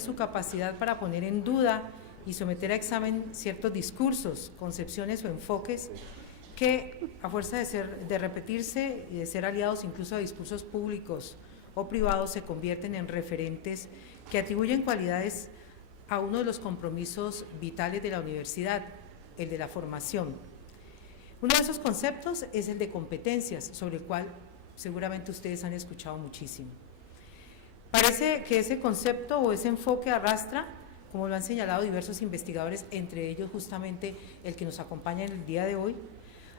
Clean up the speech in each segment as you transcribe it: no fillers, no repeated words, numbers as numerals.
su capacidad para poner en duda y someter a examen ciertos discursos, concepciones o enfoques que, a fuerza de repetirse y de ser aliados incluso a discursos públicos o privados, se convierten en referentes que atribuyen cualidades a uno de los compromisos vitales de la universidad, el de la formación. Uno de esos conceptos es el de competencias, sobre el cual seguramente ustedes han escuchado muchísimo. Parece que ese concepto o ese enfoque arrastra, como lo han señalado diversos investigadores, entre ellos justamente el que nos acompaña en el día de hoy,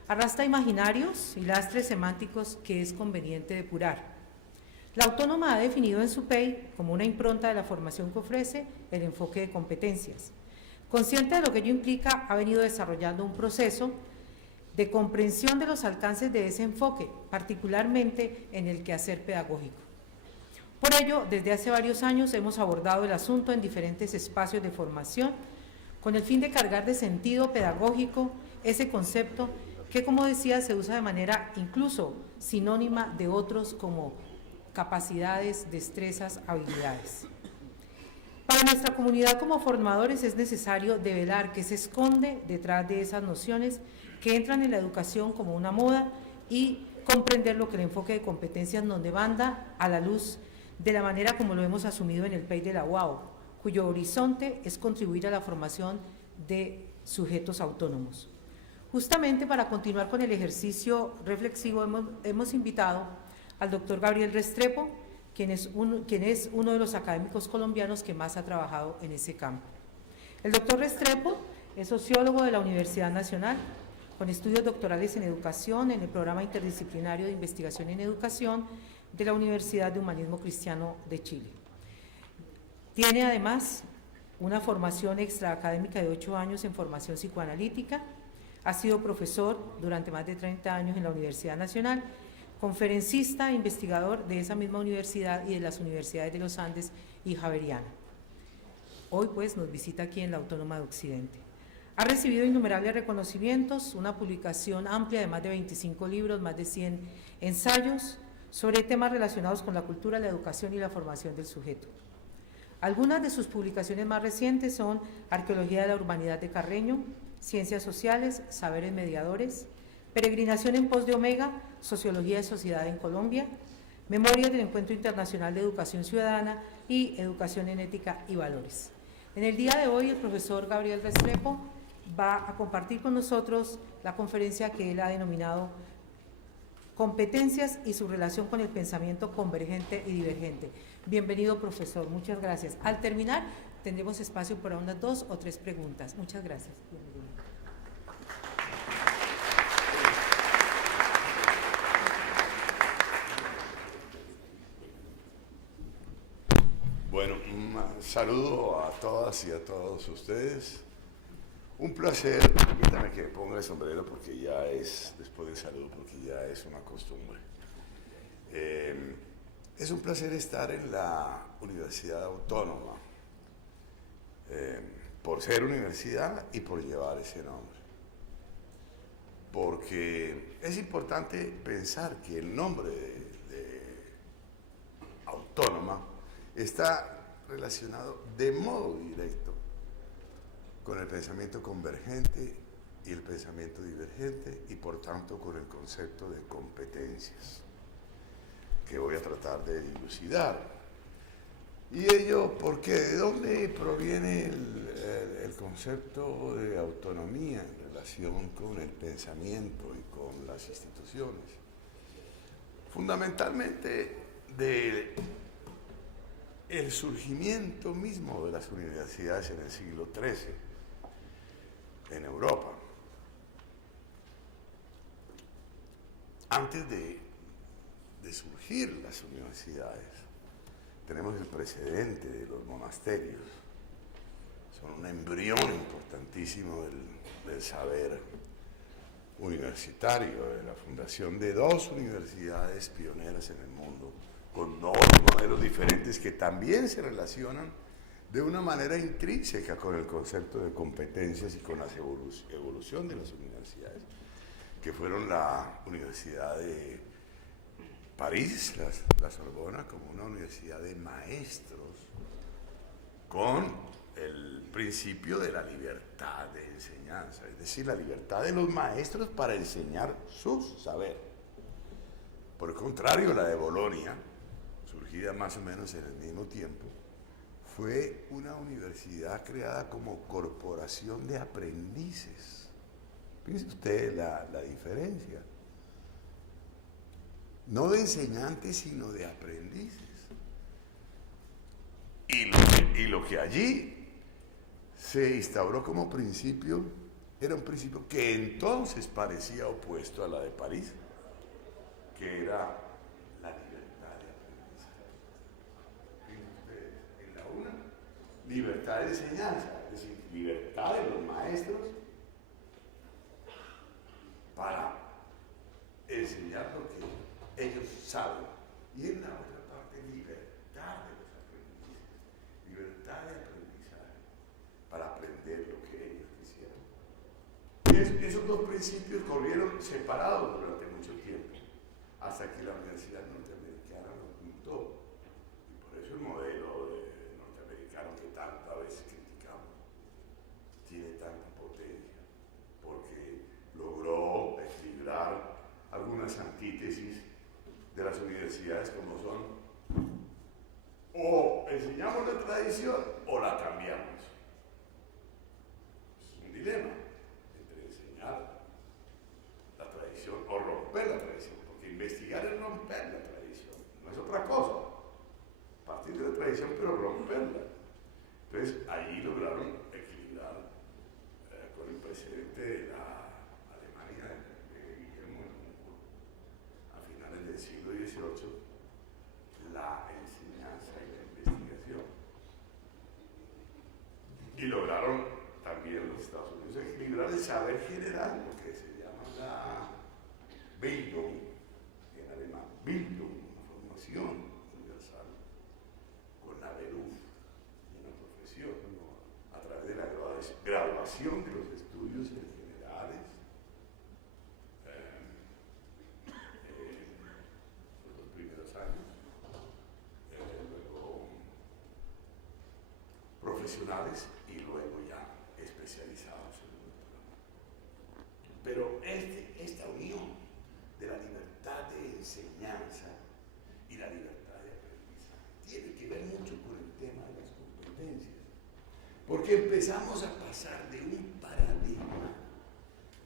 arrastra imaginarios y lastres semánticos que es conveniente depurar. La Autónoma ha definido en su PEI como una impronta de la formación que ofrece el enfoque de competencias. Consciente de lo que ello implica, ha venido desarrollando un proceso de comprensión de los alcances de ese enfoque, particularmente en el quehacer pedagógico. Por ello, desde hace varios años hemos abordado el asunto en diferentes espacios de formación, con el fin de cargar de sentido pedagógico ese concepto que, como decía, se usa de manera incluso sinónima de otros como capacidades, destrezas, habilidades. Para nuestra comunidad como formadores es necesario develar qué se esconde detrás de esas nociones que entran en la educación como una moda y comprender lo que el enfoque de competencias nos demanda a la luz de la manera como lo hemos asumido en el PEI de la UAO, cuyo horizonte es contribuir a la formación de sujetos autónomos. Justamente para continuar con el ejercicio reflexivo hemos invitado al doctor Gabriel Restrepo, quien es uno de los académicos colombianos que más ha trabajado en ese campo. El doctor Restrepo es sociólogo de la Universidad Nacional, con estudios doctorales en educación en el programa interdisciplinario de investigación en educación de la Universidad de Humanismo Cristiano de Chile. Tiene además una formación extraacadémica de 8 años en formación psicoanalítica, ha sido profesor durante más de 30 años en la Universidad Nacional, conferencista e investigador de esa misma universidad y de las universidades de los Andes y Javeriana. Hoy pues nos visita aquí en la Autónoma de Occidente. Ha recibido innumerables reconocimientos, una publicación amplia de más de 25 libros, más de 100 ensayos sobre temas relacionados con la cultura, la educación y la formación del sujeto. Algunas de sus publicaciones más recientes son Arqueología de la Urbanidad de Carreño, Ciencias Sociales, Saberes Mediadores, Peregrinación en pos de Omega, Sociología de Sociedad en Colombia, Memorias del Encuentro Internacional de Educación Ciudadana y Educación en Ética y Valores. En el día de hoy, el profesor Gabriel Restrepo va a compartir con nosotros la conferencia que él ha denominado Competencias y su relación con el pensamiento convergente y divergente. Bienvenido, profesor, muchas gracias. Al terminar, tendremos espacio para unas 2 o 3 preguntas. Muchas gracias. Bienvenido. Bueno, un saludo a todas y a todos ustedes. Un placer, permítame que ponga el sombrero porque ya es, después del saludo, porque ya es una costumbre. Es un placer estar en la Universidad Autónoma, por ser universidad y por llevar ese nombre. Porque es importante pensar que el nombre de Autónoma está relacionado de modo directo con el pensamiento convergente y el pensamiento divergente y por tanto con el concepto de competencias que voy a tratar de dilucidar. Y ello porque ¿de dónde proviene el concepto de autonomía en relación con el pensamiento y con las instituciones? Fundamentalmente de el surgimiento mismo de las universidades en el siglo XIII en Europa. Antes de surgir las universidades, tenemos el precedente de los monasterios. Son un embrión importantísimo del saber universitario, de la fundación de 2 universidades pioneras en el mundo, con 2 modelos diferentes que también se relacionan de una manera intrínseca con el concepto de competencias y con la evolución de las universidades, que fueron la Universidad de París, la Sorbona, como una universidad de maestros con el principio de la libertad de enseñanza, es decir, la libertad de los maestros para enseñar su saber. Por el contrario, la de Bolonia, surgida más o menos en el mismo tiempo, fue una universidad creada como corporación de aprendices. Fíjense usted la diferencia. No de enseñantes, sino de aprendices. Y lo que allí se instauró como principio era un principio que entonces parecía opuesto a la de París, que era la libertad de aprendizaje. Fíjense ustedes, en la una, libertad de enseñanza, es decir, libertad de los maestros para enseñar lo que ellos saben. Y en la otra parte, libertad de los aprendices, libertad de aprendizaje para aprender lo que ellos quisieran. Y esos dos principios corrieron separados durante mucho tiempo, hasta que la Universidad Norteamericana lo juntó. Y por eso el modelo norteamericano que tantas veces criticamos tiene tanta potencia, porque logró equilibrar algunas antítesis de las universidades como son: o enseñamos la tradición o la cambiamos. Es un dilema entre enseñar la tradición o romper la tradición, porque investigar es romper la tradición, no es otra cosa. Partir de la tradición pero romperla. Entonces allí lograron equilibrar con el precedente de la Alemania de Guillermo de Montfort a finales del siglo XVIII, la enseñanza y la investigación. Y lograron también los Estados Unidos equilibrar el saber general, lo que se llama la Bildung en alemán, Bildung, una formación universal, con la Beruf, una profesión, a través de la graduación de los estudios generales, los primeros años, luego profesionales y luego ya especializados en el doctorado. Pero esta unión de la libertad de enseñanza y la libertad de aprendizaje tiene que ver mucho con el tema de las competencias, porque empezamos a pasar de un paradigma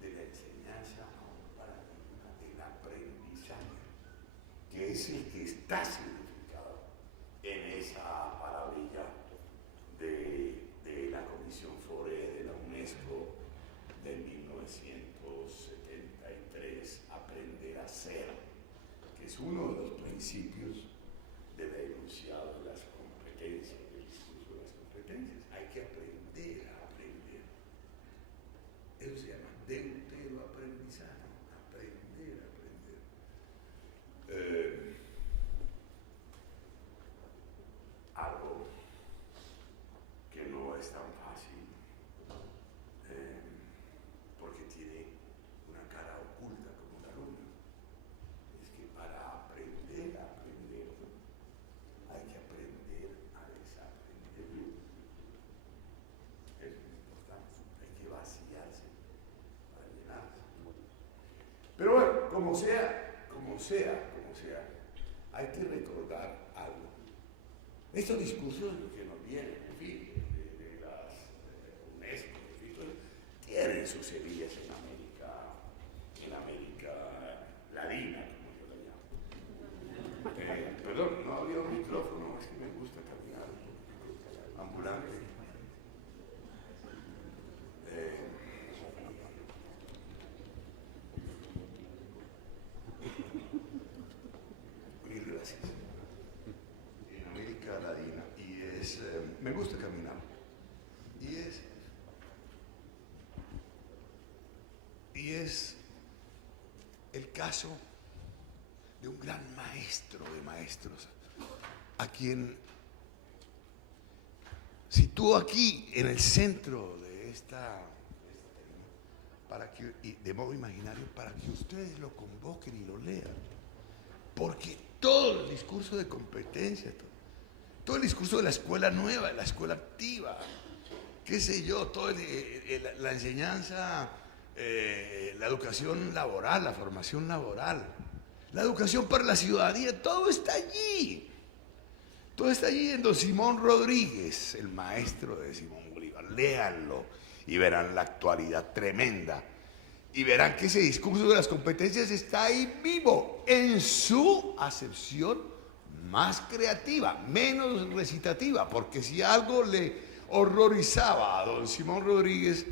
de la enseñanza a un paradigma del aprendizaje, que es el que está significado en esa maravilla de la Comisión Fauré de la UNESCO de 1973, Aprender a Ser, que es uno de los principios del enunciado de las competencias, del discurso de las competencias. Hay que aprender a aprender. Eso se llama deuteroaprendizaje, aprender a aprender. Algo que no es tan fácil, porque tiene una cara oculta como la luna. Es que para aprender a aprender, hay que aprender a desaprender. Eso es importante, hay que vaciarse para llenarse. Pero bueno, como sea, hay que recordar algo. Estos discursos que nos vienen, en fin, de las UNESCO, tienen sus semillas en América Latina, como yo la llamo. Perdón, no había un micrófono, es que me gusta caminar ambulante. Mil gracias. En América Latina, y me gusta caminar, y es el caso de un gran maestro de maestros, a quien sitúo aquí en el centro de esta de modo imaginario, para que ustedes lo convoquen y lo lean, porque todo el discurso de competencia todo el discurso de la escuela nueva, de la escuela activa, qué sé yo, toda la enseñanza, la educación laboral, la formación laboral, la educación para la ciudadanía, todo está allí. Todo está allí en don Simón Rodríguez, el maestro de Simón Bolívar. Léanlo y verán la actualidad tremenda. Y verán que ese discurso de las competencias está ahí vivo, en su acepción más creativa, menos recitativa. Porque si algo le horrorizaba a don Simón Rodríguez,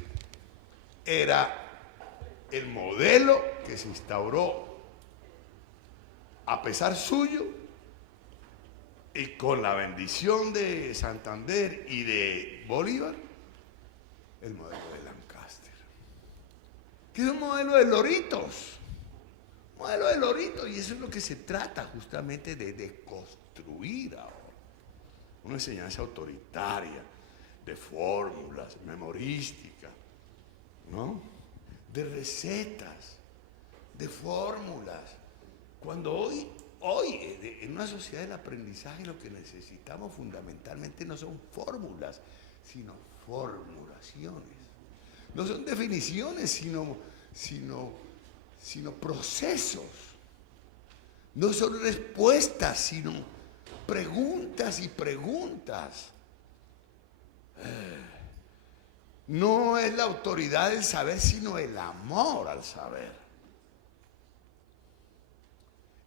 era el modelo que se instauró a pesar suyo, y con la bendición de Santander y de Bolívar, el modelo de Lancaster, que es un modelo de loritos, y eso es lo que se trata justamente de construir ahora, una enseñanza autoritaria, de fórmulas, memorística, ¿no? De recetas, de fórmulas, cuando hoy, en una sociedad del aprendizaje, lo que necesitamos fundamentalmente no son fórmulas, sino formulaciones. No son definiciones, sino procesos. No son respuestas, sino preguntas y preguntas. No es la autoridad del saber, sino el amor al saber.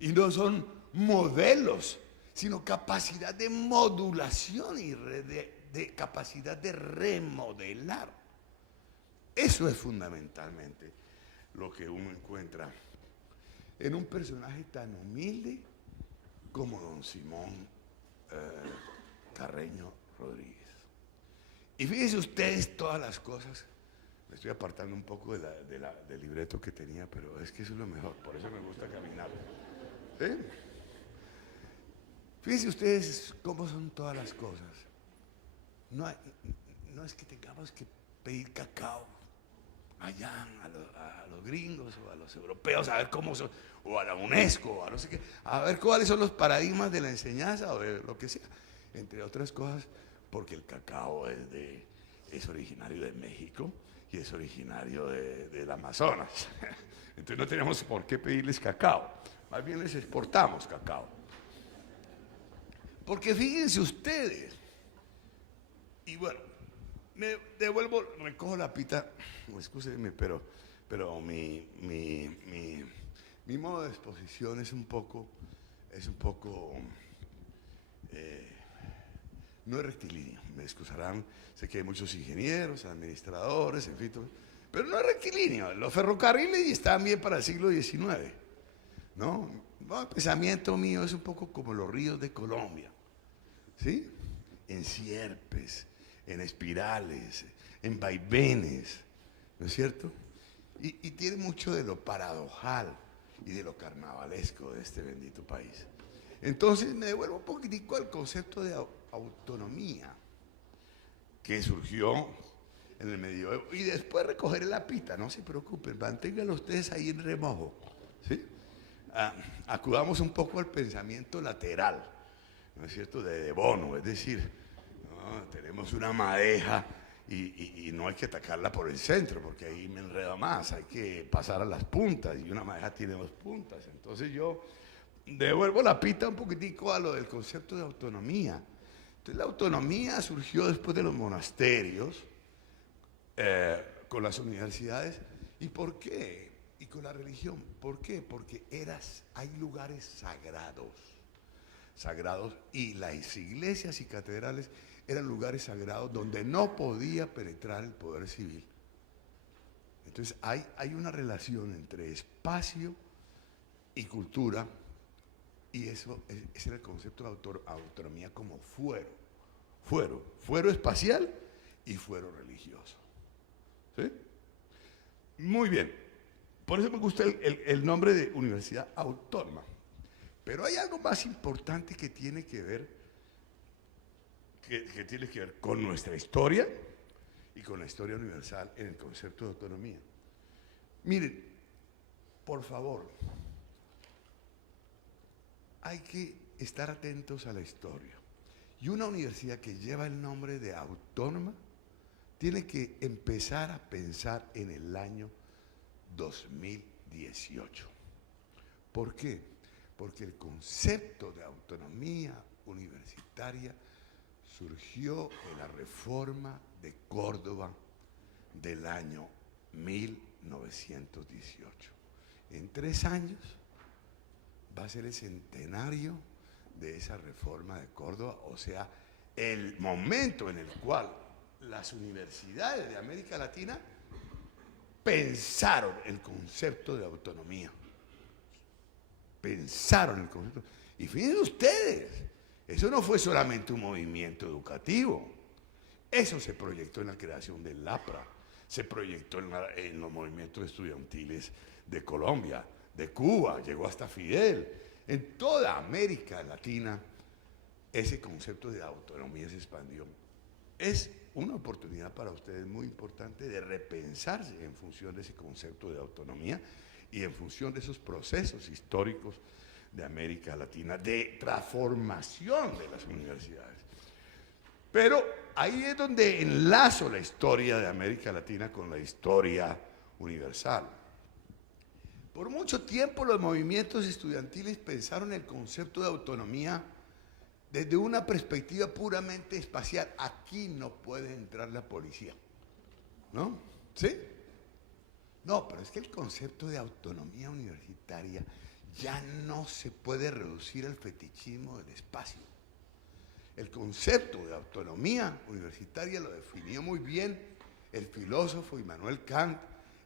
Y no son modelos, sino capacidad de modulación y de capacidad de remodelar. Eso es fundamentalmente lo que uno encuentra en un personaje tan humilde como don Simón Carreño Rodríguez. Y fíjense ustedes todas las cosas. Me estoy apartando un poco del libreto que tenía, pero es que eso es lo mejor, por eso me gusta caminar. ¿Sí? Fíjense ustedes cómo son todas las cosas. No es que tengamos que pedir cacao allá a los gringos o a los europeos, a ver cómo son, o a la UNESCO, o a no sé qué, a ver cuáles son los paradigmas de la enseñanza o de lo que sea. Entre otras cosas, porque el cacao es originario de México y es originario del Amazonas. Entonces no tenemos por qué pedirles cacao. Más bien les exportamos cacao. Porque fíjense ustedes, y bueno, me devuelvo, recojo la pita, excúsenme, pero mi modo de exposición es un poco, no es rectilíneo, me excusarán, sé que hay muchos ingenieros, administradores, en fin, pero no es rectilíneo, los ferrocarriles están bien para el siglo XIX. ¿No? El pensamiento mío es un poco como los ríos de Colombia, ¿sí? En sierpes, en espirales, en vaivenes, ¿no es cierto? Y tiene mucho de lo paradojal y de lo carnavalesco de este bendito país. Entonces me devuelvo un poquitico al concepto de autonomía que surgió en el medioevo, y después recogeré la pita, no se preocupen, manténganlo ustedes ahí en remojo, ¿sí? Acudamos un poco al pensamiento lateral, ¿no es cierto?, de Bono, es decir, ¿no? Tenemos una madeja y no hay que atacarla por el centro, porque ahí me enredo más, hay que pasar a las puntas, y una madeja tiene 2 puntas. Entonces yo devuelvo la pita un poquitico a lo del concepto de autonomía. Entonces la autonomía surgió después de los monasterios, con las universidades. ¿Y por qué? Y con la religión. ¿Por qué? Porque hay lugares sagrados, y las iglesias y catedrales eran lugares sagrados donde no podía penetrar el poder civil. Entonces hay una relación entre espacio y cultura, y ese era el concepto de autonomía como fuero espacial y fuero religioso. ¿Sí? Muy bien. Por eso me gusta el nombre de Universidad Autónoma. Pero hay algo más importante que tiene que ver, con nuestra historia y con la historia universal en el concepto de autonomía. Miren, por favor, hay que estar atentos a la historia. Y una universidad que lleva el nombre de autónoma tiene que empezar a pensar en el año 2018. ¿Por qué? Porque el concepto de autonomía universitaria surgió en la reforma de Córdoba del año 1918. En 3 años va a ser el centenario de esa reforma de Córdoba, o sea, el momento en el cual las universidades de América Latina pensaron el concepto de autonomía. Pensaron el concepto. Y fíjense ustedes, eso no fue solamente un movimiento educativo, eso se proyectó en la creación del APRA, se proyectó en los movimientos estudiantiles de Colombia, de Cuba, llegó hasta Fidel. En toda América Latina ese concepto de autonomía se expandió. Es una oportunidad para ustedes muy importante de repensarse en función de ese concepto de autonomía y en función de esos procesos históricos de América Latina, de transformación de las universidades. Pero ahí es donde enlazo la historia de América Latina con la historia universal. Por mucho tiempo los movimientos estudiantiles pensaron el concepto de autonomía desde una perspectiva puramente espacial. Aquí no puede entrar la policía, ¿no? ¿Sí? No, pero es que el concepto de autonomía universitaria ya no se puede reducir al fetichismo del espacio. El concepto de autonomía universitaria lo definió muy bien el filósofo Immanuel Kant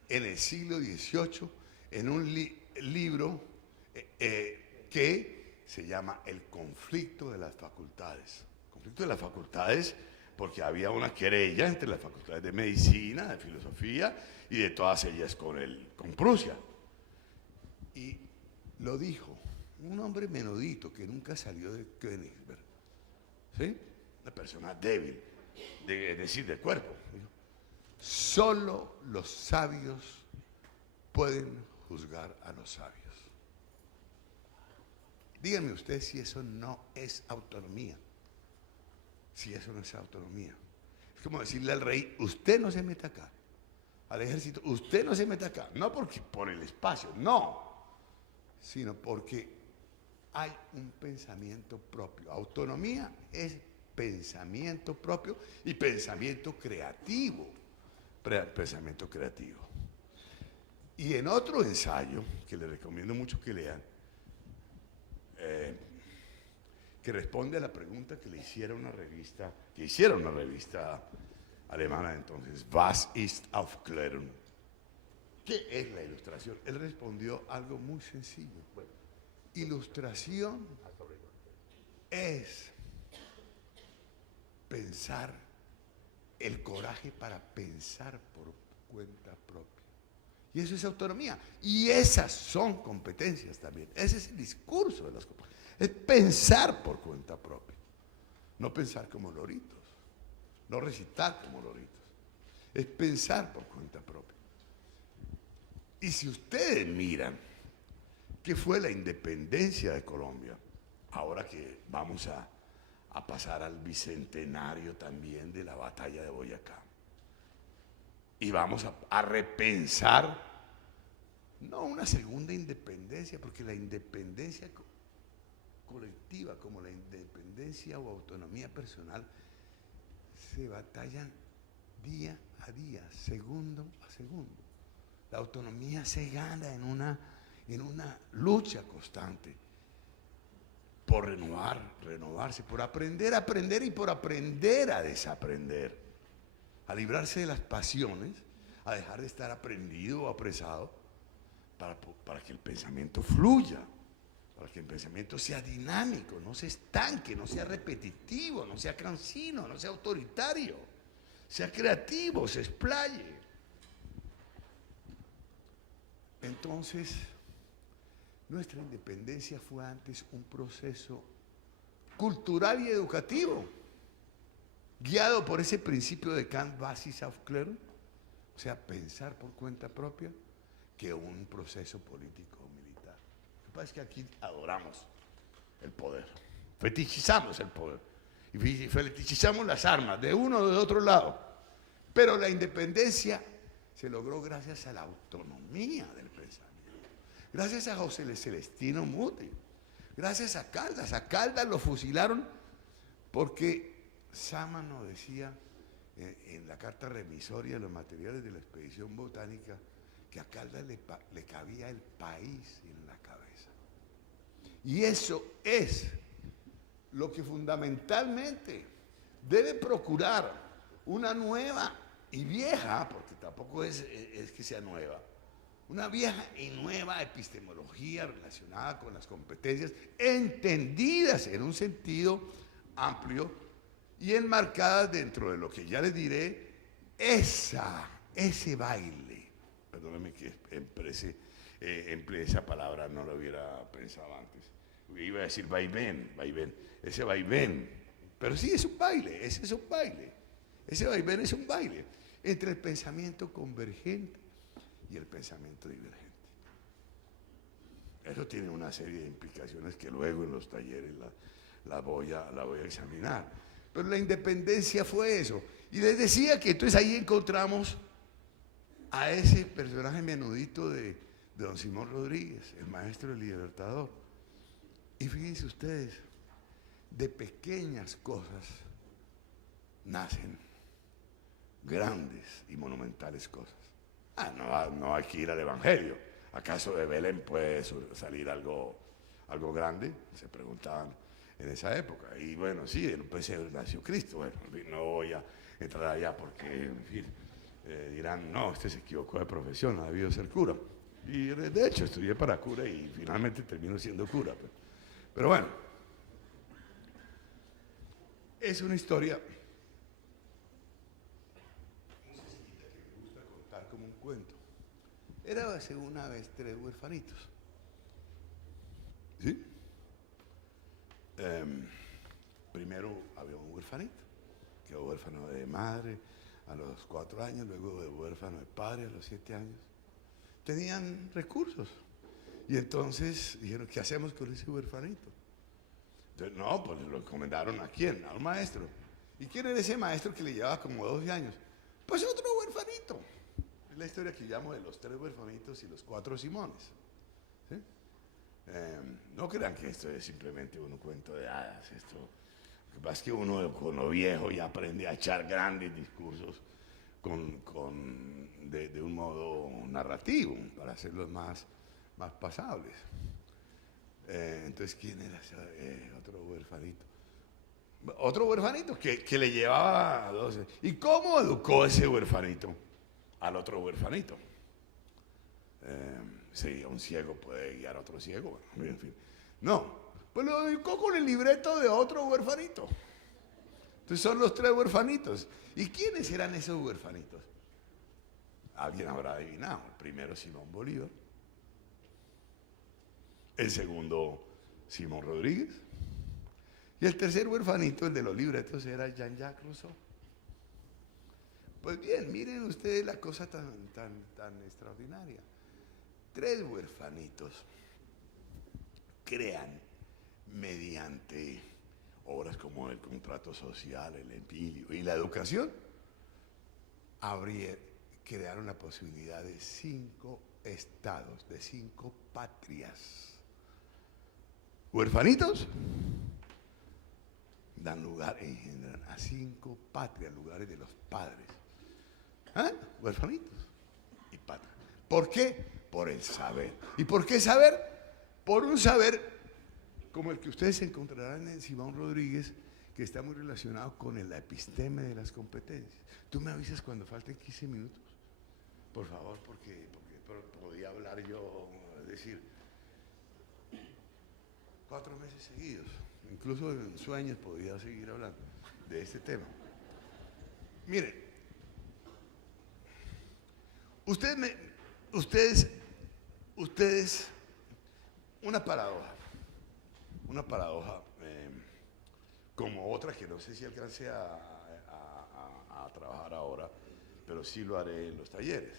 en el siglo XVIII en un libro que se llama El conflicto de las facultades. El conflicto de las facultades porque había una querella entre las facultades de medicina, de filosofía y de todas ellas con Prusia. Y lo dijo un hombre menudito que nunca salió de Königsberg, ¿sí? Una persona débil, es decir, de cuerpo. Solo los sabios pueden juzgar a los sabios. Díganme usted si eso no es autonomía. Si eso no es autonomía. Es como decirle al rey, usted no se meta acá. Al ejército, usted no se meta acá. No porque por el espacio, no. Sino porque hay un pensamiento propio. Autonomía es pensamiento propio y pensamiento creativo. Pensamiento creativo. Y en otro ensayo, que les recomiendo mucho que lean, que responde a la pregunta que le hiciera una revista, alemana de entonces, Was ist Aufklärung? ¿Qué es la ilustración? Él respondió algo muy sencillo. Bueno, ilustración es pensar, el coraje para pensar por cuenta propia. Y eso es autonomía. Y esas son competencias también. Ese es el discurso de las competencias. Es pensar por cuenta propia. No pensar como loritos. No recitar como loritos. Es pensar por cuenta propia. Y si ustedes miran qué fue la independencia de Colombia, ahora que vamos a pasar al bicentenario también de la batalla de Boyacá, y vamos a repensar, no una segunda independencia, porque la independencia colectiva como la independencia o autonomía personal se batallan día a día, segundo a segundo. La autonomía se gana en una lucha constante por renovarse, por aprender a aprender y por aprender a desaprender, a librarse de las pasiones, a dejar de estar aprendido o apresado para que el pensamiento fluya, para que el pensamiento sea dinámico, no se estanque, no sea repetitivo, no sea cansino, no sea autoritario, sea creativo, se explaye. Entonces, nuestra independencia fue antes un proceso cultural y educativo, guiado por ese principio de Kant, Was ist Aufklärung, o sea, pensar por cuenta propia, que un proceso político o militar. Lo que pasa es que aquí adoramos el poder, fetichizamos el poder y fetichizamos las armas de uno o de otro lado. Pero la independencia se logró gracias a la autonomía del pensamiento, gracias a José Celestino Muti, gracias a Caldas. A Caldas lo fusilaron porque Sámano decía en la carta remisoria de los materiales de la expedición botánica que a Caldas le cabía el país en la cabeza. Y eso es lo que fundamentalmente debe procurar una nueva y vieja, porque tampoco es que sea nueva, una vieja y nueva epistemología relacionada con las competencias, entendidas en un sentido amplio y enmarcadas dentro de lo que ya les diré, ese baile. Perdóname que empleé esa palabra, no lo hubiera pensado antes. Iba a decir vaivén, ese vaivén. Pero sí, es un baile, ese es un baile. Ese vaivén es un baile entre el pensamiento convergente y el pensamiento divergente. Eso tiene una serie de implicaciones que luego en los talleres la voy a examinar. Pero la independencia fue eso. Y les decía que entonces ahí encontramos a ese personaje menudito de don Simón Rodríguez, el maestro del Libertador. Y fíjense ustedes, de pequeñas cosas nacen grandes y monumentales cosas. No hay que ir al Evangelio. ¿Acaso de Belén puede salir algo grande? Se preguntaban en esa época. Y bueno, sí, en un pesebre nació Cristo. Bueno, no voy a entrar allá porque, en fin, dirán, no, este se equivocó de profesión, ha debido ser cura. Y de hecho estudié para cura y finalmente termino siendo cura. Pero bueno, es una historia muy sencilla que me gusta contar como un cuento. Era hace una vez 3 huerfanitos. ¿Sí? Primero había un huerfanito, quedó huérfano de madre a los 4 años, luego de huérfano de padre a los 7 años. Tenían recursos. Y entonces dijeron, ¿qué hacemos con ese huerfanito? Entonces, no, pues lo encomendaron ¿a quién? A un maestro. ¿Y quién era ese maestro que le llevaba como 12 años? Pues otro huerfanito. Es la historia que llamo de los 3 huerfanitos y los 4 Simones. ¿Sí? No crean que esto es simplemente un cuento de hadas. Lo que pasa es que uno con lo viejo ya aprende a echar grandes discursos de un modo narrativo para hacerlos más pasables. Entonces, ¿quién era ese otro huerfanito? Otro huerfanito que le llevaba 12. ¿Y cómo educó ese huerfanito al otro huerfanito? Sí, un ciego puede guiar a otro ciego, bueno, en fin. No, pues lo educó con el libreto de otro huerfanito. Entonces son los 3 huerfanitos. ¿Y quiénes eran esos huerfanitos? Alguien habrá adivinado. El primero, Simón Bolívar. El segundo, Simón Rodríguez. Y el tercer huerfanito, el de los libretos, era Jean-Jacques Rousseau. Pues bien, miren ustedes la cosa tan extraordinaria. 3 huerfanitos crean mediante obras como el contrato social, el empleo y la educación, crearon la posibilidad de 5 estados, de 5 patrias. Huerfanitos dan lugar, engendran a 5 patrias, lugares de los padres. Huerfanitos y patrias. ¿Por qué? Por el saber. ¿Y por qué saber? Por un saber como el que ustedes encontrarán en Simón Rodríguez, que está muy relacionado con la episteme de las competencias. ¿Tú me avisas cuando falten 15 minutos? Por favor, porque podía hablar yo, es decir, 4 meses seguidos. Incluso en sueños podía seguir hablando de este tema. Miren, ustedes, una paradoja, como otra que no sé si alcance a trabajar ahora, pero sí lo haré en los talleres.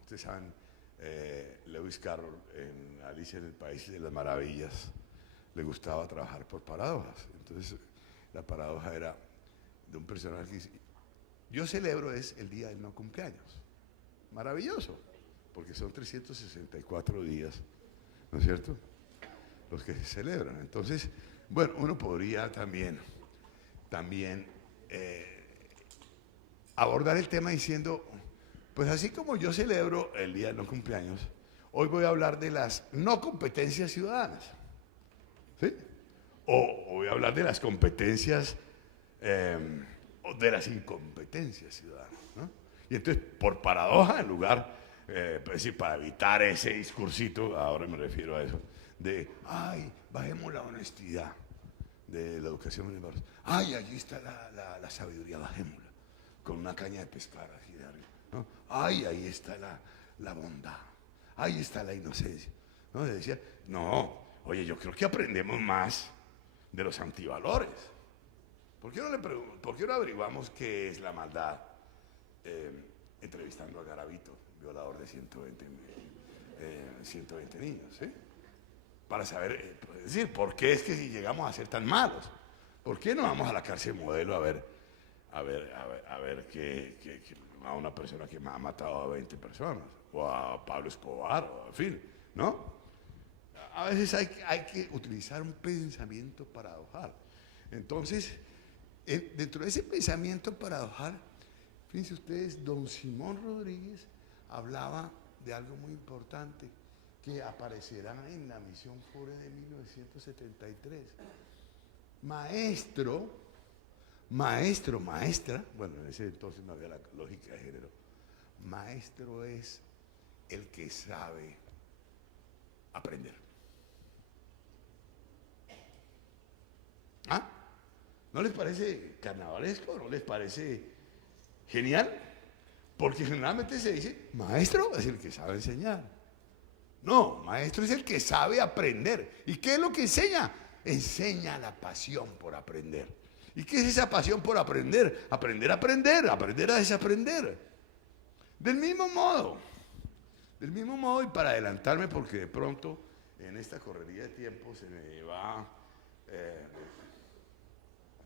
Ustedes saben, Lewis Carroll en Alicia en el País de las Maravillas le gustaba trabajar por paradojas. Entonces, la paradoja era de un personaje que dice, yo celebro es el día del no cumpleaños. Maravilloso, porque son 364 días, ¿no es cierto?, los que se celebran. Entonces, bueno, uno podría también abordar el tema diciendo, pues así como yo celebro el día de no cumpleaños, hoy voy a hablar de las no competencias ciudadanas, ¿sí? O voy a hablar de las competencias o de las incompetencias ciudadanas, ¿no? Y entonces, por paradoja, en lugar, pues decir, para evitar ese discursito, ahora me refiero a eso, de, ay, bajemos la honestidad de la educación universal. Ay, allí está la sabiduría, bajémosla, con una caña de pescar así de arriba, ¿no? Ay, ahí está la bondad, ahí está la inocencia, ¿no? Le decía, no, oye, yo creo que aprendemos más de los antivalores. ¿Por qué no averiguamos qué es la maldad entrevistando a Garavito, violador de 120 niños, ¿sí? Para saber, es decir, ¿por qué es que si llegamos a ser tan malos? ¿Por qué no vamos a la cárcel modelo a ver a una persona que ha matado a 20 personas? O a Pablo Escobar, o en fin, ¿no? A veces hay que utilizar un pensamiento paradojal. Entonces, dentro de ese pensamiento paradojal, fíjense ustedes, don Simón Rodríguez hablaba de algo muy importante que aparecerá en la Misión Fore de 1973. Maestra, bueno, en ese entonces no había la lógica de género. Maestro es el que sabe aprender. ¿Ah? ¿No les parece carnavalesco? ¿No les parece genial? Porque generalmente se dice, maestro es el que sabe enseñar. No, maestro es el que sabe aprender. ¿Y qué es lo que enseña? Enseña la pasión por aprender. ¿Y qué es esa pasión por aprender? Aprender a aprender, aprender a desaprender. Del mismo modo, y para adelantarme, porque de pronto en esta correría de tiempo se me va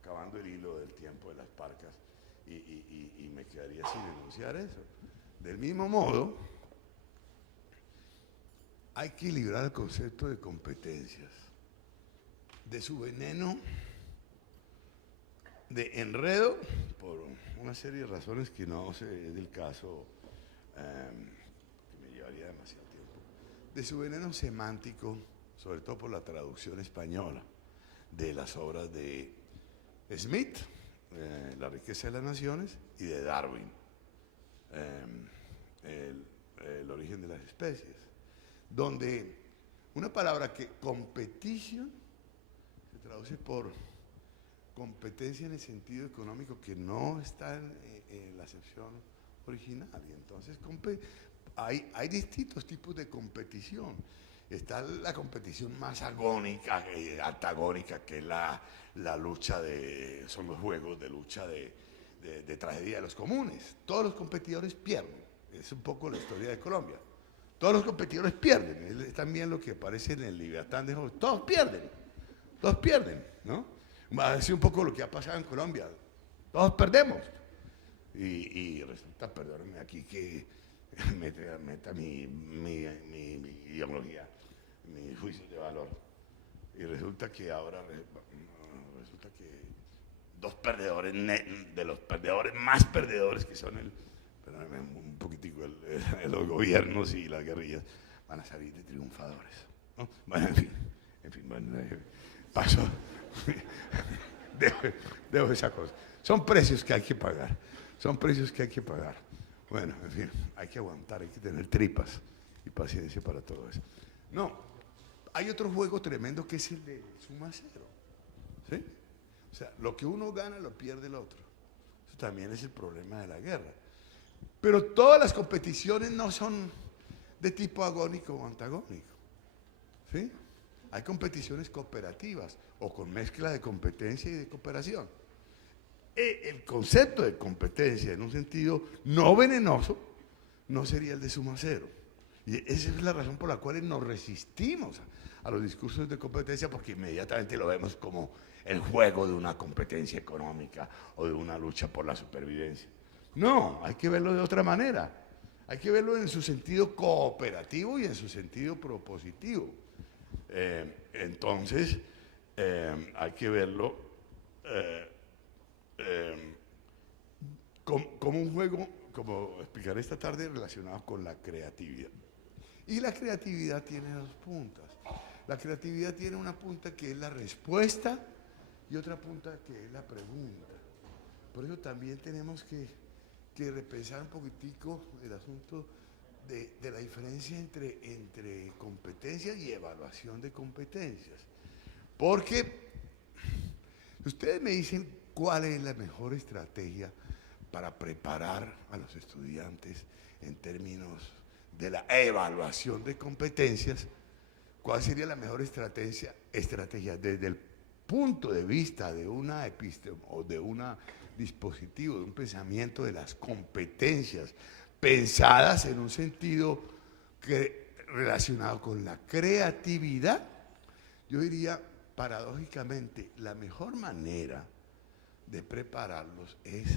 acabando el hilo del tiempo de las parcas y me quedaría sin enunciar eso. Del mismo modo, hay que equilibrar el concepto de competencias, de su veneno, de enredo, por una serie de razones que no sé del caso, que me llevaría demasiado tiempo, de su veneno semántico, sobre todo por la traducción española de las obras de Smith, La riqueza de las naciones, y de Darwin, el origen de las especies, donde una palabra que competition se traduce por competencia en el sentido económico que no está en la acepción original. Y entonces hay distintos tipos de competición. Está la competición más agónica, antagónica, que es la lucha son los juegos de lucha de tragedia de los comunes. Todos los competidores pierden. Es un poco la historia de Colombia. Todos los competidores pierden. Es también lo que aparece en el Leviatán de Job. Todos pierden, ¿no? Va a decir un poco lo que ha pasado en Colombia. Todos perdemos. Y resulta, perdónenme aquí que meta mi ideología, mi juicio de valor. Y resulta que ahora, dos perdedores, de los perdedores más perdedores que son perdónenme un poquitico, los gobiernos y las guerrillas, van a salir de triunfadores, ¿no? Bueno, en fin, bueno, paso. Dejo esa cosa. Son precios que hay que pagar. Bueno, en fin, hay que aguantar, hay que tener tripas y paciencia para todo eso. No, hay otro juego tremendo que es el de suma cero, ¿sí? O sea, lo que uno gana lo pierde el otro. Eso también es el problema de la guerra. Pero todas las competiciones no son de tipo agónico o antagónico, ¿sí? Hay competiciones cooperativas o con mezcla de competencia y de cooperación. El concepto de competencia en un sentido no venenoso no sería el de suma cero. Y esa es la razón por la cual nos resistimos a los discursos de competencia, porque inmediatamente lo vemos como el juego de una competencia económica o de una lucha por la supervivencia. No, hay que verlo de otra manera. Hay que verlo en su sentido cooperativo y en su sentido propositivo. Entonces, hay que verlo como un juego, como explicaré esta tarde, relacionado con la creatividad. Y la creatividad tiene dos puntas. La creatividad tiene una punta que es la respuesta y otra punta que es la pregunta. Por eso también tenemos que repensar un poquitico el asunto de la diferencia entre competencias y evaluación de competencias. Porque ustedes me dicen cuál es la mejor estrategia para preparar a los estudiantes en términos de la evaluación de competencias. ¿Cuál sería la mejor estrategia desde el punto de vista de una episteme o de un dispositivo, de un pensamiento de las competencias pensadas en un sentido relacionado con la creatividad? Yo diría, paradójicamente, la mejor manera de prepararlos es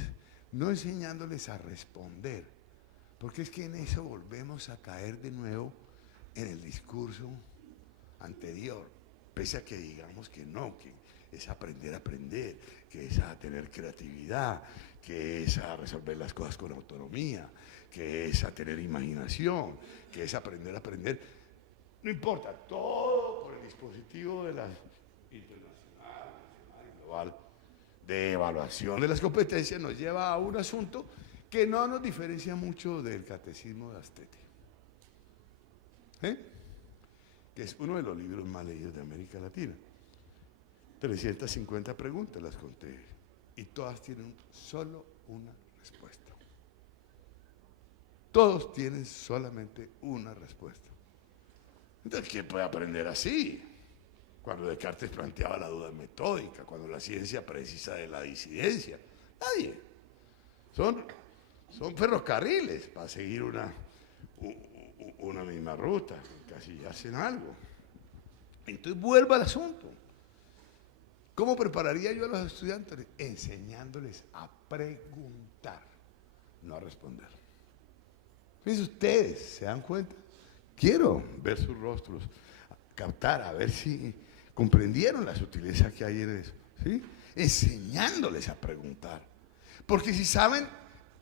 no enseñándoles a responder, porque es que en eso volvemos a caer de nuevo en el discurso anterior, pese a que digamos que no, que es aprender a aprender, que es a tener creatividad, que es a resolver las cosas con autonomía, que es a tener imaginación, que es aprender a aprender. No importa, todo por el dispositivo de la internacional, nacional y global de evaluación de las competencias nos lleva a un asunto que no nos diferencia mucho del catecismo de Astete, que es uno de los libros más leídos de América Latina. 350 preguntas las conté y todas tienen solo una respuesta. Todos tienen solamente una respuesta. Entonces, ¿quién puede aprender así? Cuando Descartes planteaba la duda metódica, cuando la ciencia precisa de la disidencia. Nadie. Son ferrocarriles para seguir una misma ruta, casi hacen algo. Entonces vuelvo al asunto. ¿Cómo prepararía yo a los estudiantes? Enseñándoles a preguntar, no a responder. Fíjense ustedes, ¿se dan cuenta? Quiero ver sus rostros, captar, a ver si comprendieron la sutileza que hay en eso, ¿sí? Enseñándoles a preguntar. Porque si saben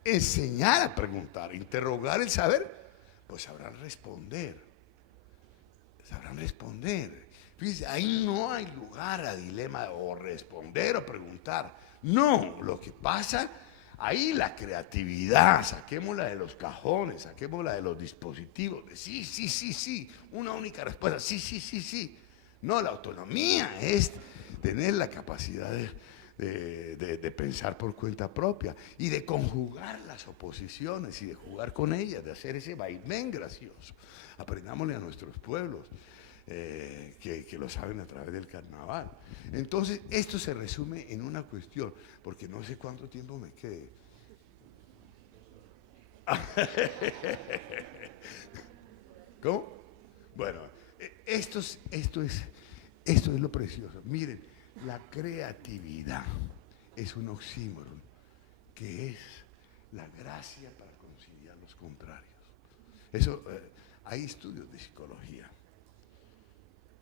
enseñar a preguntar, interrogar el saber, pues sabrán responder. Sabrán responder. Fíjense, ahí no hay lugar a dilema o responder o preguntar. No, lo que pasa, ahí la creatividad, saquémosla de los cajones, saquémosla de los dispositivos. Sí, sí, sí, sí, una única respuesta, sí, sí, sí, sí. No, la autonomía es tener la capacidad de pensar por cuenta propia y de conjugar las oposiciones y de jugar con ellas, de hacer ese vaivén gracioso. Aprendámosle a nuestros pueblos que lo saben a través del carnaval. Entonces, esto se resume en una cuestión, porque no sé cuánto tiempo me quede. ¿Cómo? Bueno, esto es lo precioso. Miren, la creatividad es un oxímoron, que es la gracia para conciliar los contrarios. Eso, hay estudios de psicología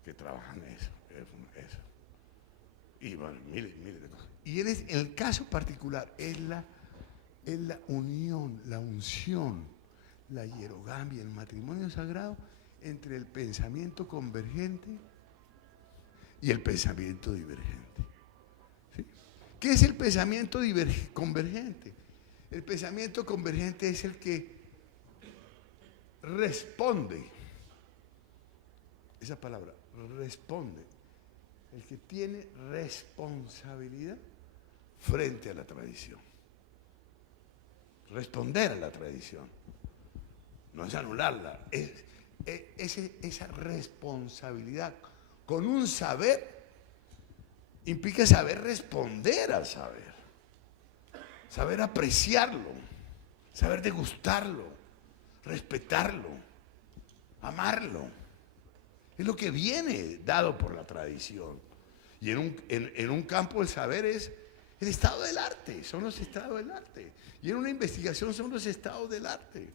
que trabajan eso. Y bueno, mire. Y en el caso particular es la unión, la unción, la hierogamia, el matrimonio sagrado entre el pensamiento convergente y el pensamiento divergente. ¿Sí? ¿Qué es el pensamiento convergente? El pensamiento convergente es el que responde, esa palabra, responde, el que tiene responsabilidad frente a la tradición. Responder a la tradición, no es anularla, esa responsabilidad con un saber implica saber responder al saber, saber apreciarlo, saber degustarlo, respetarlo. amarlo. Es lo que viene dado por la tradición. Y en un campo del saber es el estado del arte, son los estados del arte. Y en una investigación son los estados del arte.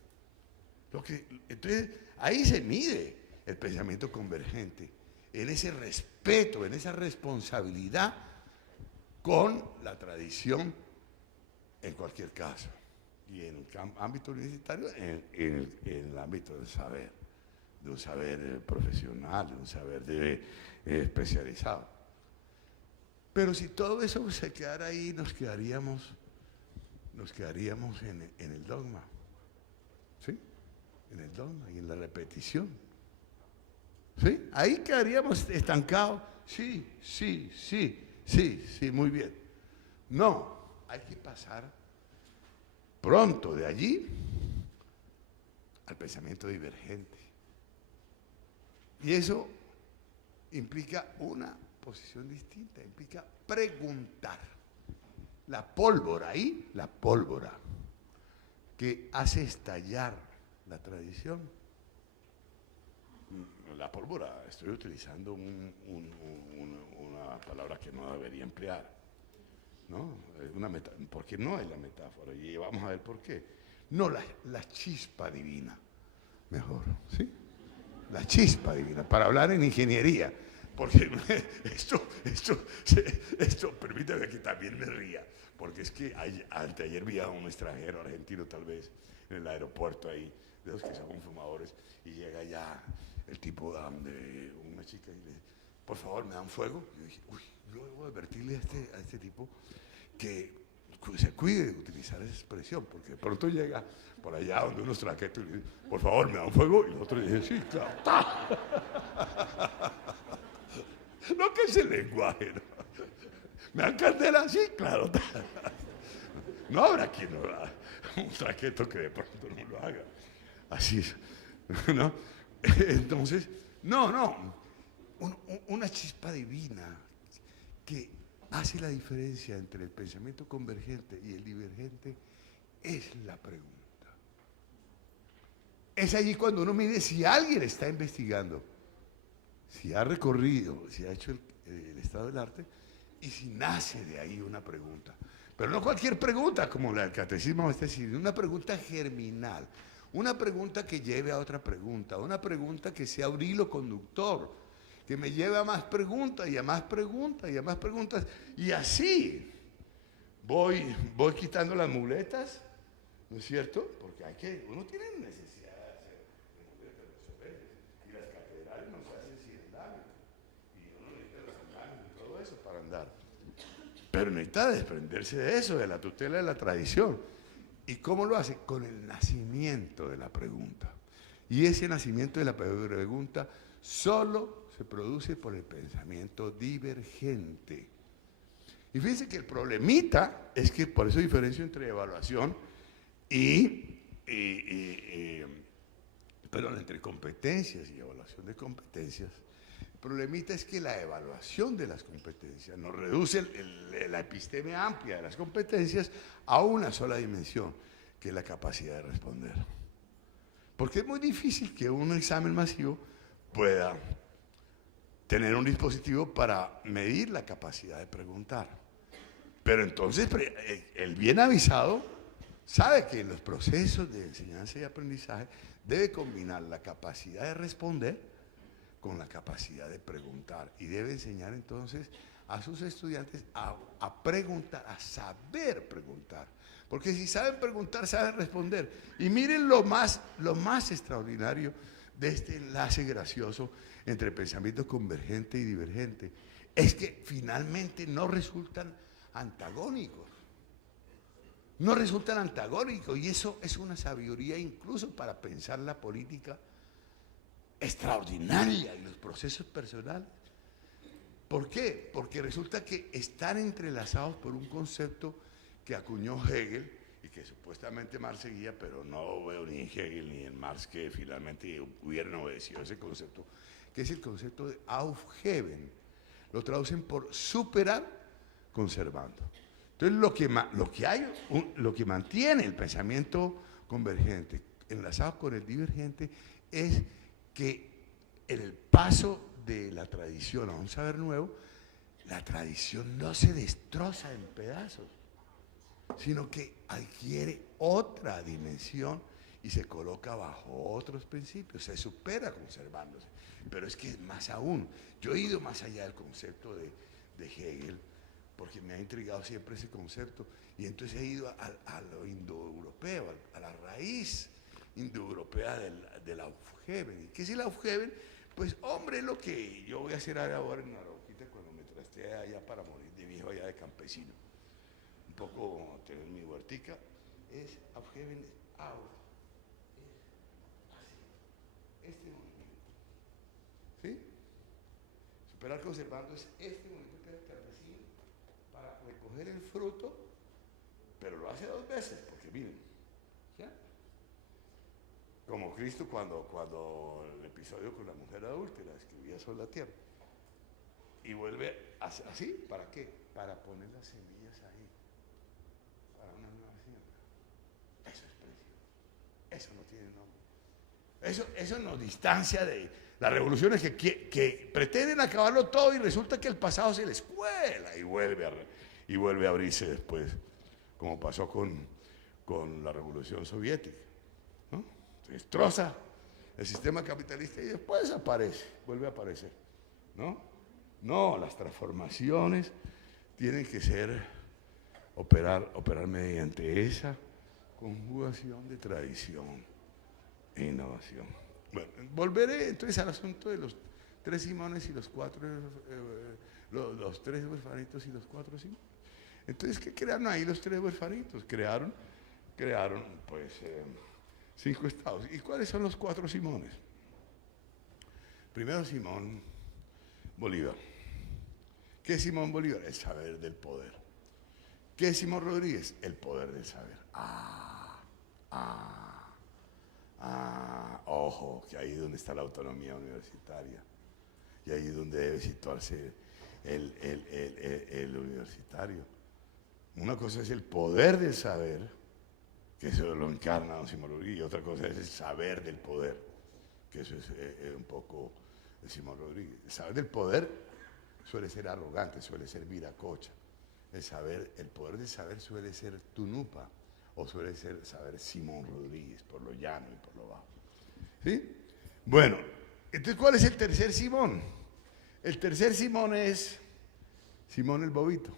Entonces, ahí se mide el pensamiento convergente, en ese respeto, en esa responsabilidad con la tradición en cualquier caso. Y en el ámbito universitario, en el ámbito del saber, de un saber profesional, de un saber especializado. Pero si todo eso se quedara ahí, nos quedaríamos en el dogma, ¿sí? En el dogma y en la repetición, ¿sí? Ahí quedaríamos estancados. Sí, muy bien. No, hay que pasar pronto de allí al pensamiento divergente. Y eso implica una posición distinta, implica preguntar. La pólvora que hace estallar la tradición. La pólvora, estoy utilizando una palabra que no debería emplear, ¿no? Porque no es la metáfora, y vamos a ver por qué. No, la chispa divina, mejor, ¿sí? La chispa divina, para hablar en ingeniería. Porque esto permítame que también me ría, porque es que anteayer vi a un extranjero argentino tal vez en el aeropuerto ahí, de los que son fumadores, y llega ya el tipo de una chica y le dice, por favor, ¿me dan fuego? Y yo dije, uy, yo debo advertirle a este tipo que se cuide de utilizar esa expresión, porque de pronto llega por allá donde unos traquetos y le dice, por favor, ¿me dan fuego? Y los otros dicen, sí, claro. Lo que es el lenguaje, ¿no? ¿Me dan candela? Sí, claro. No habrá quien no haga un traqueto que de pronto no lo haga. Así es, ¿no? Entonces, una chispa divina que hace la diferencia entre el pensamiento convergente y el divergente es la pregunta. Es allí cuando uno mide si alguien está investigando, si ha recorrido, si ha hecho el estado del arte y si nace de ahí una pregunta. Pero no cualquier pregunta como la del catecismo, es decir, una pregunta germinal, una pregunta que lleve a otra pregunta, una pregunta que sea un hilo conductor, que me lleve a más preguntas y a más preguntas y a más preguntas. Y así voy quitando las muletas, ¿no es cierto? Porque uno tiene necesidad de hacer muletas muchas veces. Y las catedrales nos hacen sin andamio. Y uno necesita los andamios y todo eso para andar. Pero necesita desprenderse de eso, de la tutela de la tradición. ¿Y cómo lo hace? Con el nacimiento de la pregunta. Y ese nacimiento de la pregunta solo se produce por el pensamiento divergente. Y fíjense que el problemita es que, por eso diferencio entre evaluación entre competencias y evaluación de competencias. El problemita es que la evaluación de las competencias nos reduce la episteme amplia de las competencias a una sola dimensión, que es la capacidad de responder. Porque es muy difícil que un examen masivo pueda tener un dispositivo para medir la capacidad de preguntar. Pero entonces el bien avisado sabe que en los procesos de enseñanza y aprendizaje debe combinar la capacidad de responder con la capacidad de preguntar, y debe enseñar entonces a sus estudiantes a preguntar, a saber preguntar, porque si saben preguntar, saben responder. Y miren lo más extraordinario de este enlace gracioso entre pensamiento convergente y divergente, es que finalmente no resultan antagónicos. No resultan antagónicos, y eso es una sabiduría incluso para pensar la política extraordinaria y los procesos personales. ¿Por qué? Porque resulta que están entrelazados por un concepto que acuñó Hegel y que supuestamente Marx seguía, pero no veo ni en Hegel ni en Marx que finalmente hubieran obedecido ese concepto, que es el concepto de Aufheben. Lo traducen por superar conservando. Entonces lo que mantiene el pensamiento convergente enlazado con el divergente es que en el paso de la tradición a un saber nuevo, la tradición no se destroza en pedazos, sino que adquiere otra dimensión y se coloca bajo otros principios, se supera conservándose. Pero es que más aún, yo he ido más allá del concepto de Hegel, porque me ha intrigado siempre ese concepto, y entonces he ido a lo indoeuropeo, a la raíz indoeuropea del Aufheben. ¿Qué es el Aufheben? Pues hombre, lo que yo voy a hacer ahora en Arauquita cuando me trastee allá para morir de viejo allá de campesino. Un poco tener mi huertica, es Aufheben, es ahora. Este movimiento. ¿Sí? Superar conservando es este movimiento del campesino para recoger el fruto, pero lo hace 2 veces, porque miren, ¿ya? Como Cristo cuando el episodio con la mujer adúltera escribía sobre la tierra. Y vuelve así, ¿para qué? Para poner las semillas ahí, para una nueva siembra. Eso es precioso. Eso no tiene nombre. Eso nos distancia de las revoluciones que pretenden acabarlo todo y resulta que el pasado se les cuela y vuelve a abrirse después, como pasó con la revolución soviética, ¿no? Se destroza el sistema capitalista y después vuelve a aparecer, ¿no? No, las transformaciones tienen que operar mediante esa conjugación de tradición e innovación. Bueno, volveré entonces al asunto de los 3 Simones y los 4, los 3 huerfanitos y los 4 Simones. Entonces, ¿qué crearon ahí los 3 huerfanitos? Crearon pues 5 estados. ¿Y cuáles son los 4 Simones? Primero, Simón Bolívar. ¿Qué es Simón Bolívar? El saber del poder. ¿Qué es Simón Rodríguez? El poder del saber. Ojo, que ahí es donde está la autonomía universitaria. Y ahí es donde debe situarse el universitario. Una cosa es el poder del saber, que eso lo encarna don Simón Rodríguez, y otra cosa es el saber del poder, que eso es un poco de Simón Rodríguez. El saber del poder suele ser arrogante, suele ser viracocha. El poder del saber suele ser tunupa, o suele ser saber Simón Rodríguez, por lo llano y por lo bajo. ¿Sí? Bueno, entonces, ¿cuál es el tercer Simón? El tercer Simón es Simón el Bobito.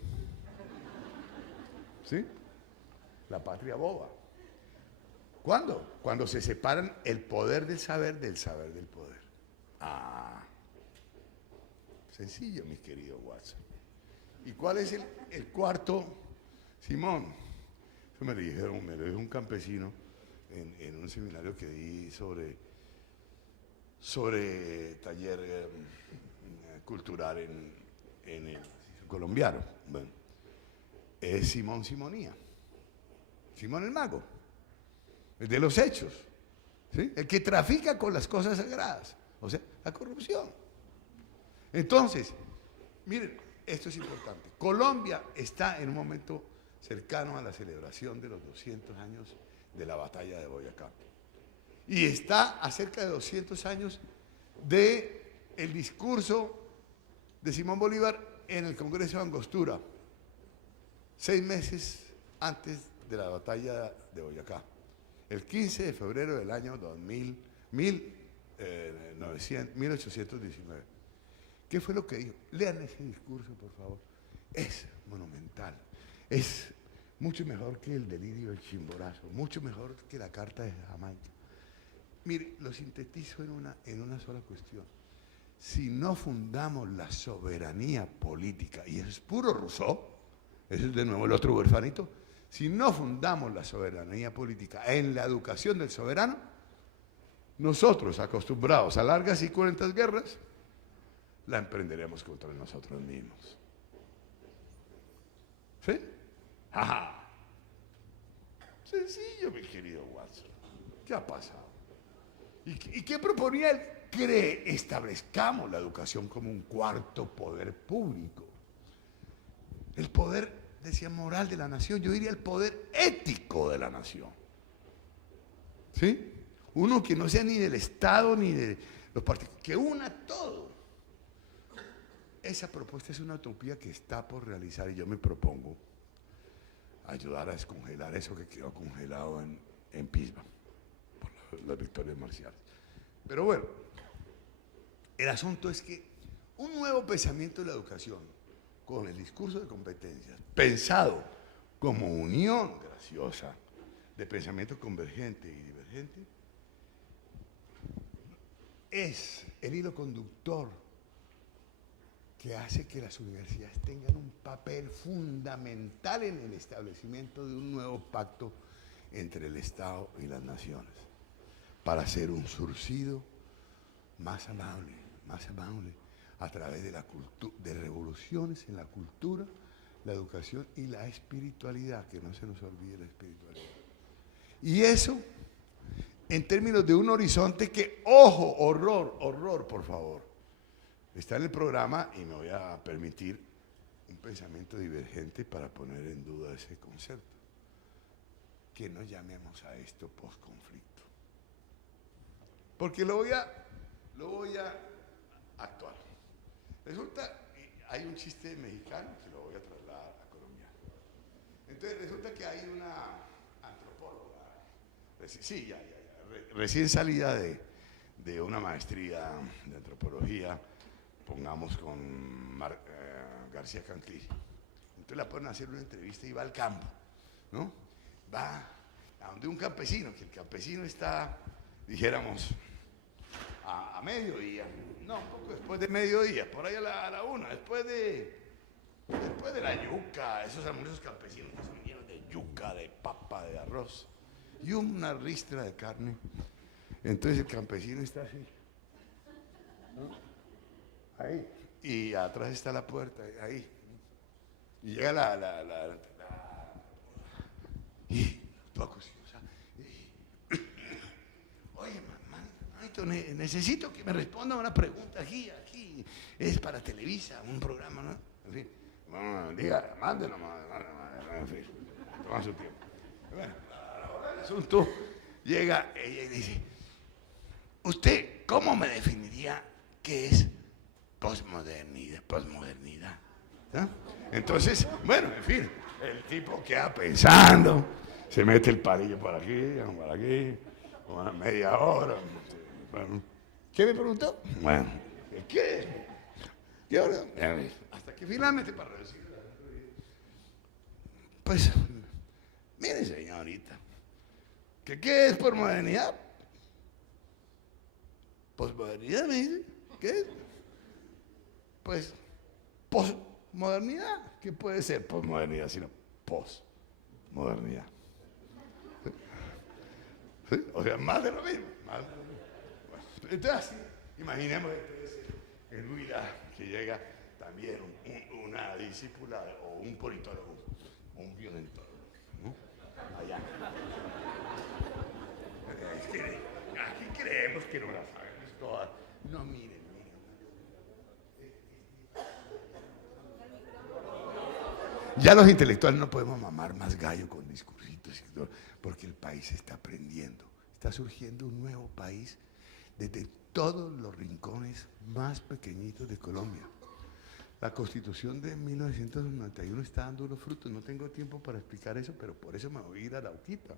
¿Sí? La patria boba. ¿Cuándo? Cuando se separan el poder del saber del poder. Sencillo, mis queridos Watson. ¿Y cuál es el cuarto Simón? Eso me lo dijo un campesino en un seminario que di sobre taller cultural en el colombiano. Bueno, es Simón Simonía, Simón el mago, el de los hechos, ¿sí? El que trafica con las cosas sagradas, o sea, la corrupción. Entonces, miren, esto es importante. Colombia está en un momento cercano a la celebración de los 200 años de la batalla de Boyacá. Y está a cerca de 200 años del discurso de Simón Bolívar en el Congreso de Angostura, 6 meses antes de la batalla de Boyacá, el 15 de febrero del año 1819. ¿Qué fue lo que dijo? Lean ese discurso, por favor. Es monumental. Es mucho mejor que el delirio del Chimborazo, mucho mejor que la Carta de Jamaica. Mire, lo sintetizo en una sola cuestión. Si no fundamos la soberanía política, y eso es puro Rousseau, eso es de nuevo el otro huerfanito, si no fundamos la soberanía política en la educación del soberano, nosotros, acostumbrados a largas y cruentas guerras, la emprenderemos contra nosotros mismos. ¿Sí? ¡Ajá! Sencillo, mi querido Watson. ¿Qué ha pasado? ¿Y qué proponía él? Establezcamos la educación como un cuarto poder público. El poder, decía, moral de la nación, yo diría el poder ético de la nación. ¿Sí? Uno que no sea ni del Estado, ni de que una todo. Esa propuesta es una utopía que está por realizar y yo me propongo ayudar a descongelar eso que quedó congelado en Pisba por las victorias marciales. Pero bueno, el asunto es que un nuevo pensamiento de la educación con el discurso de competencias pensado como unión graciosa de pensamiento convergente y divergente es el hilo conductor que hace que las universidades tengan un papel fundamental en el establecimiento de un nuevo pacto entre el Estado y las naciones, para hacer un surcido más amable, a través de, de revoluciones en la cultura, la educación y la espiritualidad, que no se nos olvide la espiritualidad. Y eso, en términos de un horizonte que, ojo, horror, por favor, está en el programa y me voy a permitir un pensamiento divergente para poner en duda ese concepto. Que no llamemos a esto posconflicto. Porque lo voy a actuar. Resulta, hay un chiste mexicano que lo voy a trasladar a colombiano. Entonces resulta que hay una antropóloga, recién salida de una maestría de antropología, pongamos con García Canclís. Entonces la ponen a hacer una entrevista y va al campo, ¿no? Va a donde un campesino, que el campesino está, dijéramos, a mediodía, no, un poco después de mediodía, por ahí a la una, después de la yuca, esos almuerzos campesinos que son llenos de yuca, de papa, de arroz, y una ristra de carne. Entonces el campesino está así, ¿no? Ahí, y atrás está la puerta, ahí, y llega y toda cocinosa, oye, manito, necesito que me responda una pregunta aquí, es para Televisa, un programa, ¿no? En fin, bueno, diga, mándelo, en fin, toma su tiempo. Bueno, a la hora del asunto, llega ella y dice, ¿usted cómo me definiría qué es posmodernidad? ¿No? Entonces, bueno, en fin, el tipo queda pensando, se mete el palillo por aquí, una media hora. Bueno, ¿qué me preguntó? Bueno, ¿qué hora? Hasta que finalmente para reducir. Pues, mire señorita, ¿qué es posmodernidad? ¿Posmodernidad me dice? ¿Qué es? Pues, posmodernidad. ¿Qué puede ser posmodernidad sino posmodernidad? ¿Sí? O sea, más de lo mismo. Bueno, entonces, imaginemos el Huila, que llega también una discípula o un politólogo, o un violentólogo, ¿no? Allá. Aquí creemos que no la sabemos todas. No, miren. Ya los intelectuales no podemos mamar más gallo con discursitos, porque el país está aprendiendo. Está surgiendo un nuevo país desde todos los rincones más pequeñitos de Colombia. La Constitución de 1991 está dando los frutos. No tengo tiempo para explicar eso, pero por eso me voy a ir a Arauquita.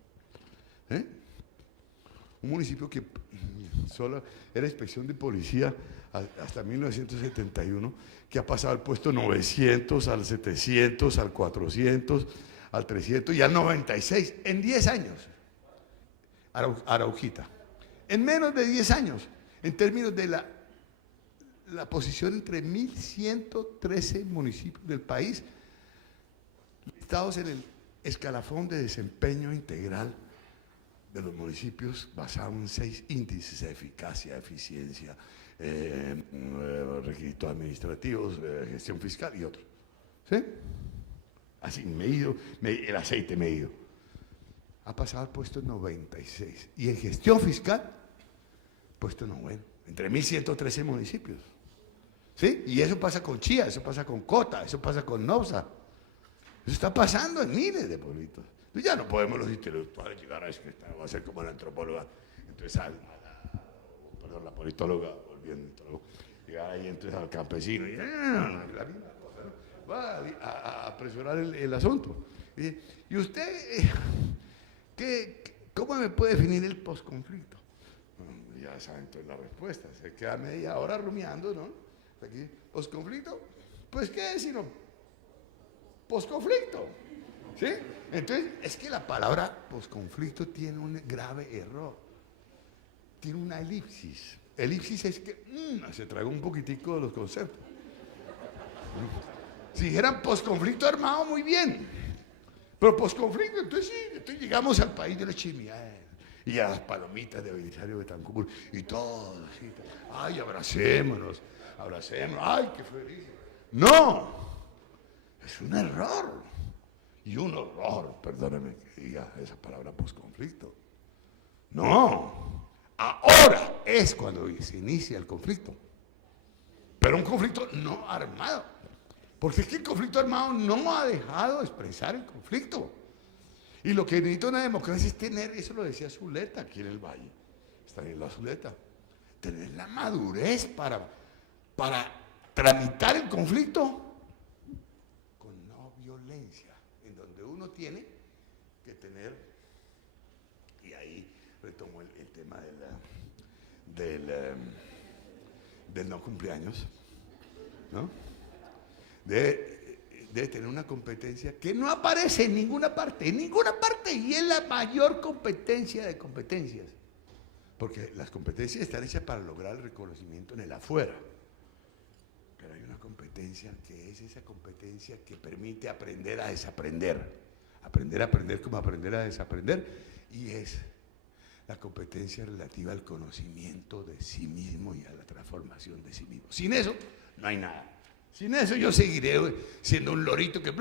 Un municipio que solo era inspección de policía hasta 1971, que ha pasado al puesto 900, al 700, al 400, al 300 y al 96 en 10 años. Arauquita. En menos de 10 años, en términos de la posición entre 1.113 municipios del país, listados en el escalafón de desempeño integral de los municipios basado en 6 índices: eficacia, eficiencia, requisitos administrativos, gestión fiscal y otros. ¿Sí? Así, medido, el aceite medido. Ha pasado al puesto 96. Y en gestión fiscal, puesto 9, entre 1.113 municipios. ¿Sí? Y eso pasa con Chía, eso pasa con Cota, eso pasa con Nopsa. Eso está pasando en miles de pueblitos. Entonces ya no podemos los intelectuales llegar a eso, que va a ser como la antropóloga. Entonces, perdón, la politóloga, volviendo, llegar ahí entonces al campesino, y la misma cosa, ¿no? Va a apresurar el asunto. Y usted, ¿cómo me puede definir el posconflicto? Ya saben entonces la respuesta, se queda media hora rumiando, ¿no? Aquí, posconflicto, pues ¿qué es sino posconflicto? ¿Sí? Entonces, es que la palabra posconflicto tiene un grave error. Tiene una elipsis. Elipsis es que se traga un poquitico de los conceptos. Si dijeran posconflicto armado, muy bien. Pero posconflicto, entonces sí, entonces llegamos al país de la chimia y a las palomitas de Belisario Betancur y todo. Así, ay, abracémonos, ay, qué feliz. No, es un error. Y un horror, perdóname que diga esa palabra posconflicto. No, ahora es cuando se inicia el conflicto. Pero un conflicto no armado. Porque es que el conflicto armado no ha dejado de expresar el conflicto. Y lo que necesita una democracia es tener, eso lo decía Zuleta aquí en el Valle, está en la Zuleta, tener la madurez para tramitar el conflicto con no violencia, en donde uno tiene que tener, y ahí retomo el tema del no cumpleaños, ¿no? Debe tener una competencia que no aparece en ninguna parte, y es la mayor competencia de competencias, porque las competencias están hechas para lograr el reconocimiento en el afuera, pero hay una competencia que es esa competencia que permite aprender a desaprender, aprender a aprender como aprender a desaprender, y es la competencia relativa al conocimiento de sí mismo y a la transformación de sí mismo. Sin eso, no hay nada. Sin eso yo seguiré siendo un lorito que...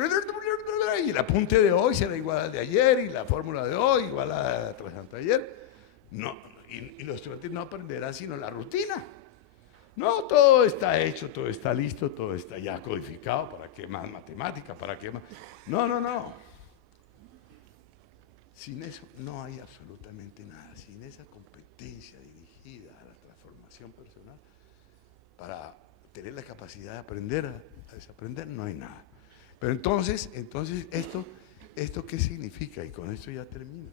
Y el apunte de hoy será igual al de ayer, y la fórmula de hoy igual a la tras anteayer. No, y los estudiantes no aprenderán sino la rutina. No, todo está hecho, todo está listo, todo está ya codificado. ¿Para qué más matemática? ¿Para qué más? No. Sin eso no hay absolutamente nada. Sin esa competencia dirigida a la transformación personal, para tener la capacidad de aprender a desaprender, no hay nada. Pero entonces ¿esto qué significa? Y con esto ya termino.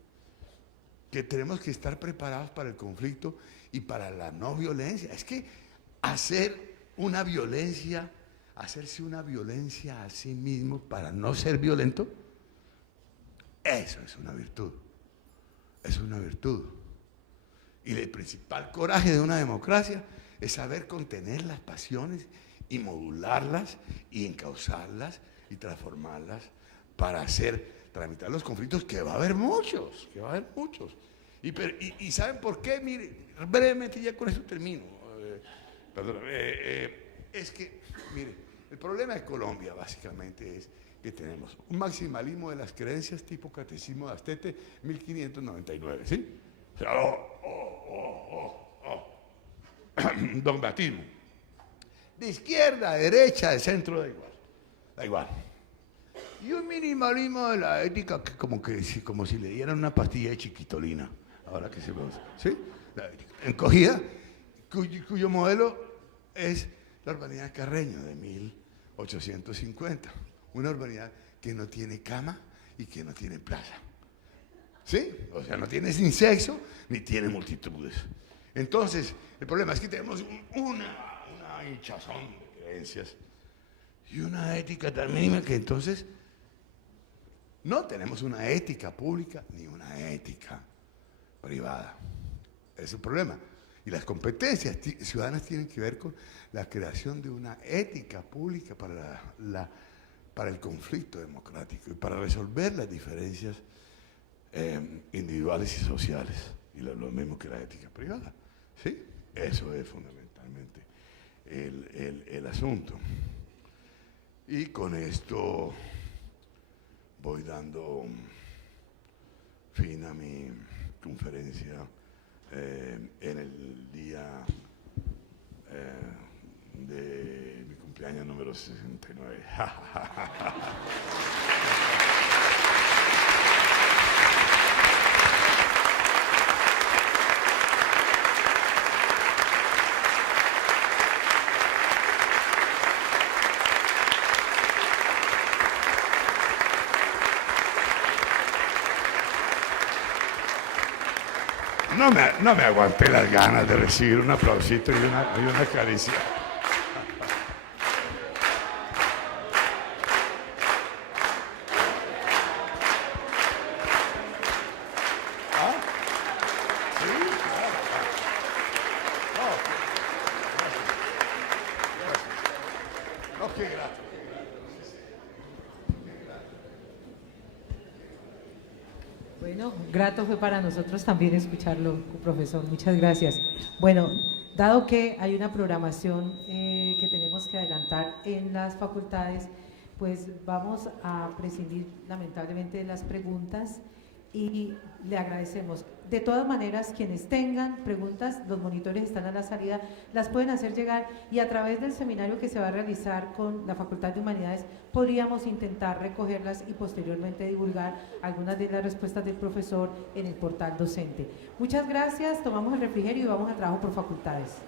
Que tenemos que estar preparados para el conflicto y para la no violencia. Es que hacerse una violencia a sí mismo para no ser violento, eso es una virtud. Es una virtud. Y el principal coraje de una democracia es saber contener las pasiones y modularlas y encauzarlas y transformarlas para tramitar los conflictos, que va a haber muchos, Y ¿saben por qué? Mire, brevemente ya con eso termino. Es que, mire, el problema de Colombia básicamente es que tenemos un maximalismo de las creencias tipo Catecismo de Astete, 1599, ¿sí? O sea, dogmatismo. De izquierda, a derecha, de centro, da igual. Y un minimalismo de la ética que como si le dieran una pastilla de chiquitolina, ahora que se conoce, ¿sí? La ética encogida, cuyo modelo es la urbanidad de Carreño de 1850. Una urbanidad que no tiene cama y que no tiene plaza. ¿Sí? O sea, no tiene ni sexo ni tiene multitudes. Entonces, el problema es que tenemos una hinchazón de creencias y una ética tan mínima que entonces no tenemos una ética pública ni una ética privada. Es un problema. Y las competencias ciudadanas tienen que ver con la creación de una ética pública para el conflicto democrático y para resolver las diferencias individuales y sociales. Y lo mismo que la ética privada. ¿Sí? Eso es fundamentalmente el asunto. Y con esto voy dando fin a mi conferencia en el día de mi cumpleaños número 69. No me aguanté las ganas de recibir un aplausito y una caricia. Qué grato. Bueno, grato fue para nosotros también escucharlo, profesor. Muchas gracias. Bueno, dado que hay una programación que tenemos que adelantar en las facultades, pues vamos a prescindir lamentablemente de las preguntas y le agradecemos. De todas maneras, quienes tengan preguntas, los monitores están a la salida, las pueden hacer llegar y a través del seminario que se va a realizar con la Facultad de Humanidades podríamos intentar recogerlas y posteriormente divulgar algunas de las respuestas del profesor en el portal docente. Muchas gracias, tomamos el refrigerio y vamos a trabajo por facultades.